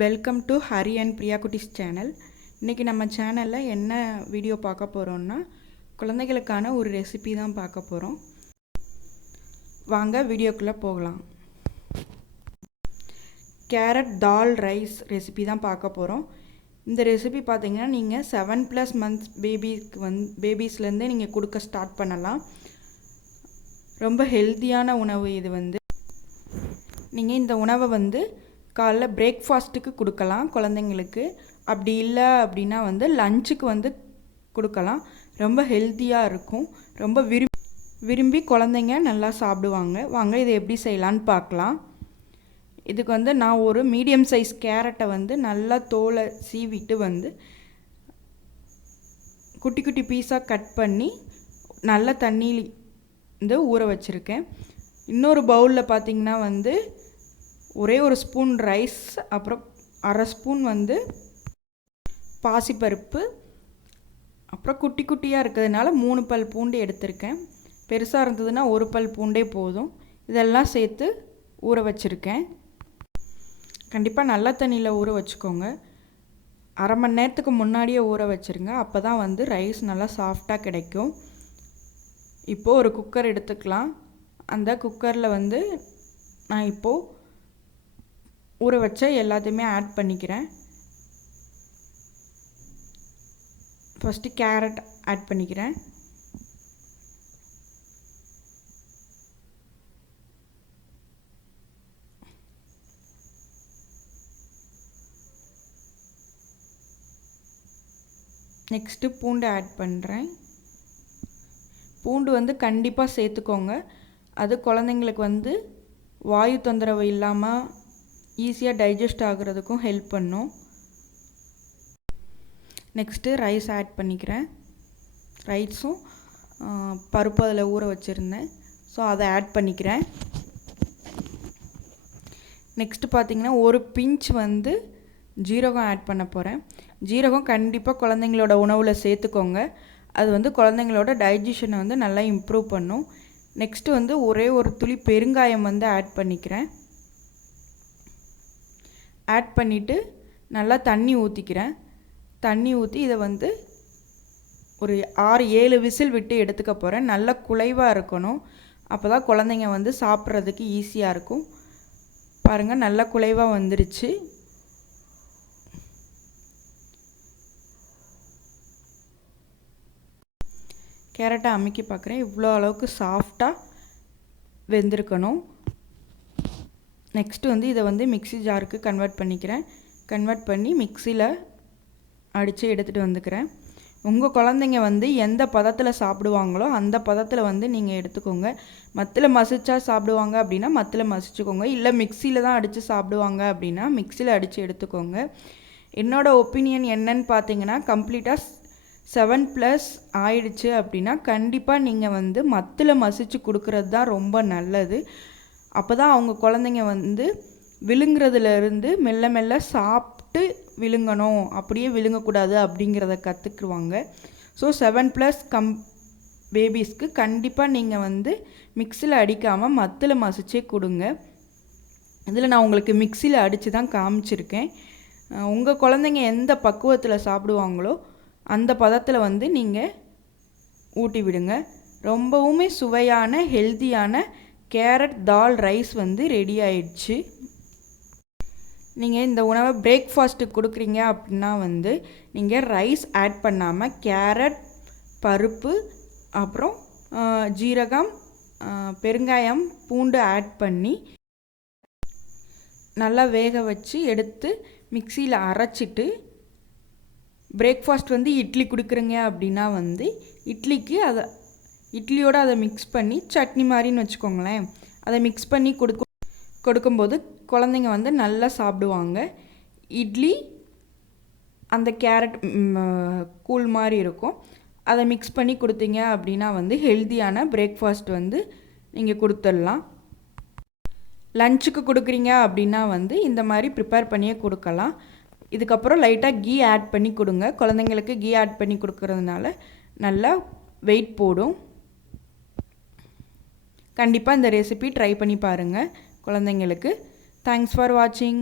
Welcome to Hari and Priya குட்டிஸ் channel. இன்றைக்கி நம்ம சேனலில் என்ன வீடியோ பார்க்க போகிறோன்னா, குழந்தைகளுக்கான ஒரு ரெசிபி தான் பார்க்க போகிறோம். வாங்க வீடியோக்குள்ளே போகலாம். கேரட் தால் ரைஸ் ரெசிபி தான் பார்க்க போகிறோம். இந்த ரெசிபி பார்த்திங்கன்னா நீங்கள் 7+ மந்த்ஸ் பேபிஸ்லேருந்தே நீங்கள் கொடுக்க ஸ்டார்ட் பண்ணலாம். ரொம்ப ஹெல்த்தியான உணவு இது. நீங்கள் இந்த உணவை காலைல பிரேக்ஃபாஸ்ட்டுக்கு கொடுக்கலாம் குழந்தைங்களுக்கு. அப்படி இல்லை அப்படின்னா லஞ்சுக்கு கொடுக்கலாம். ரொம்ப ஹெல்த்தியாக இருக்கும். ரொம்ப விரும்பி குழந்தைங்க நல்லா சாப்பிடுவாங்க. வாங்க இதை எப்படி செய்யலான்னு பார்க்கலாம். இதுக்கு நான் ஒரு மீடியம் சைஸ் கேரட்டை நல்லா தோலை சீவிட்டு குட்டி குட்டி பீஸாக கட் பண்ணி நல்லா தண்ணியில் ஊற வச்சுருக்கேன். இன்னொரு பவுலில் பார்த்திங்கன்னா ஒரே ஒரு ஸ்பூன் ரைஸ், அப்புறம் அரை ஸ்பூன் பாசிப்பருப்பு, அப்புறம் குட்டி குட்டியாக இருக்கிறதுனால 3 பல் பூண்டு எடுத்திருக்கேன். பெருசாக இருந்ததுன்னா 1 பல் பூண்டே போதும். இதெல்லாம் சேர்த்து ஊற வச்சுருக்கேன். கண்டிப்பாக நல்ல தண்ணியில் ஊற வச்சுக்கோங்க. அரை மணி நேரத்துக்கு முன்னாடியே ஊற வச்சுருங்க. அப்போ தான் ரைஸ் நல்லா சாஃப்டாக கிடைக்கும். இப்போது ஒரு குக்கர் எடுத்துக்கலாம். அந்த குக்கரில் நான் இப்போது ஊற வச்ச எல்லாத்தையுமே ஆட் பண்ணிக்கிறேன். ஃபஸ்ட்டு கேரட் ஆட் பண்ணிக்கிறேன். நெக்ஸ்ட்டு பூண்டு ஆட் பண்ணுறேன். பூண்டு கண்டிப்பாக சேர்த்துக்கோங்க. அது குழந்தைங்களுக்கு வாயு தொந்தரவு இல்லாமல் ஈஸியாக டைஜஸ்ட் ஆகிறதுக்கும் ஹெல்ப் பண்ணும். நெக்ஸ்ட்டு ரைஸ் ஆட் பண்ணிக்கிறேன். ரைஸும் பருப்பு அதில் ஊற வச்சுருந்தேன். ஸோ அதை ஆட் பண்ணிக்கிறேன். நெக்ஸ்ட்டு பார்த்திங்கன்னா ஒரு பிஞ்ச் ஜீரகம் ஆட் பண்ண போகிறேன். ஜீரகம் கண்டிப்பாக குழந்தைங்களோட உணவில் சேர்த்துக்கோங்க. அது குழந்தைங்களோட டைஜஷனை நல்லா இம்ப்ரூவ் பண்ணும். நெக்ஸ்ட்டு ஒரே ஒரு துளி பெருங்காயம் ஆட் பண்ணிக்கிறேன். ஆட் பண்ணிவிட்டு நல்லா தண்ணி ஊற்றிக்கிறேன். தண்ணி ஊற்றி இதை ஒரு 6-7 விசில் விட்டு எடுத்துக்க போகிறேன். நல்லா குழைவாக இருக்கணும். அப்போ தான் குழந்தைங்க சாப்பிட்றதுக்கு ஈஸியாக இருக்கும். பாருங்கள், நல்லா குழைவாக வந்துருச்சு. கேரட்டை அமுக்கி பார்க்குறேன். இவ்வளோ அளவுக்கு சாஃப்டாக வெந்திருக்கணும். நெக்ஸ்ட்டு இதை மிக்ஸி ஜாருக்கு கன்வெர்ட் பண்ணிக்கிறேன். கன்வெர்ட் பண்ணி மிக்ஸியில் அடித்து எடுத்துகிட்டு வந்துக்கிறேன். உங்கள் குழந்தைங்க எந்த பதத்தில் சாப்பிடுவாங்களோ அந்த பதத்தில் நீங்கள் எடுத்துக்கோங்க. மத்தில் மசிச்சா சாப்பிடுவாங்க அப்படின்னா மத்தில் மசிச்சுக்கோங்க. இல்லை மிக்ஸியில் தான் அடித்து சாப்பிடுவாங்க அப்படின்னா மிக்ஸியில் அடித்து எடுத்துக்கோங்க. என்னோடய ஒப்பீனியன் என்னன்னு பார்த்தீங்கன்னா, கம்ப்ளீட்டாக 7+ ஆயிடுச்சு அப்படின்னா கண்டிப்பாக நீங்கள் மத்தில் மசிச்சு கொடுக்குறது தான் ரொம்ப நல்லது. அப்போ தான் அவங்க குழந்தைங்க விழுங்குறதுலேருந்து மெல்ல மெல்ல சாப்பிட்டு விழுங்கணும், அப்படியே விழுங்கக்கூடாது அப்படிங்கிறத கற்றுக்குவாங்க. ஸோ 7+ பேபிஸ்க்கு கண்டிப்பாக நீங்கள் மிக்ஸியில் அடிக்காமல் மத்தில் மசிச்சே கொடுங்க. இதில் நான் உங்களுக்கு மிக்ஸியில் அடித்து தான் காமிச்சிருக்கேன். உங்கள் குழந்தைங்க எந்த பக்குவத்தில் சாப்பிடுவாங்களோ அந்த பதத்தில் நீங்கள் ஊட்டி விடுங்க. ரொம்பவுமே சுவையான ஹெல்த்தியான கேரட் தால் ரைஸ் ரெடி ஆயிடுச்சு. நீங்கள் இந்த உணவை பிரேக்ஃபாஸ்ட்டுக்கு கொடுக்குறீங்க அப்படின்னா நீங்கள் ரைஸ் ஆட் பண்ணாமல் கேரட், பருப்பு, அப்புறம் ஜீரகம், பெருங்காயம், பூண்டு ஆட் பண்ணி நல்லா வேக வச்சு எடுத்து மிக்சியில் அரைச்சிட்டு பிரேக்ஃபாஸ்ட் இட்லி கொடுக்குறீங்க அப்படின்னா இட்லிக்கு இட்லியோடு அதை மிக்ஸ் பண்ணி சட்னி மாதிரின்னு வச்சுக்கோங்களேன். அதை மிக்ஸ் பண்ணி கொடுக்கும்போது குழந்தைங்க நல்லா சாப்பிடுவாங்க. இட்லி அந்த கேரட் கூழ் மாதிரி இருக்கும். அதை மிக்ஸ் பண்ணி கொடுத்தீங்க அப்படின்னா ஹெல்த்தியான பிரேக்ஃபாஸ்ட் நீங்கள் கொடுத்துடலாம். லஞ்சுக்கு கொடுக்குறீங்க அப்படின்னா இந்த மாதிரி ப்ரிப்பேர் பண்ணியே கொடுக்கலாம். இதுக்கப்புறம் லைட்டாக கீ ஆட் பண்ணி கொடுங்க. குழந்தைங்களுக்கு கீ ஆட் பண்ணி கொடுக்கறதுனால நல்லா வெயிட் போடும். கண்டிப்பாக இந்த ரெசிபி ட்ரை பண்ணி பாருங்கள் குழந்தைங்களுக்கு. தேங்க்ஸ் ஃபார் வாட்சிங்.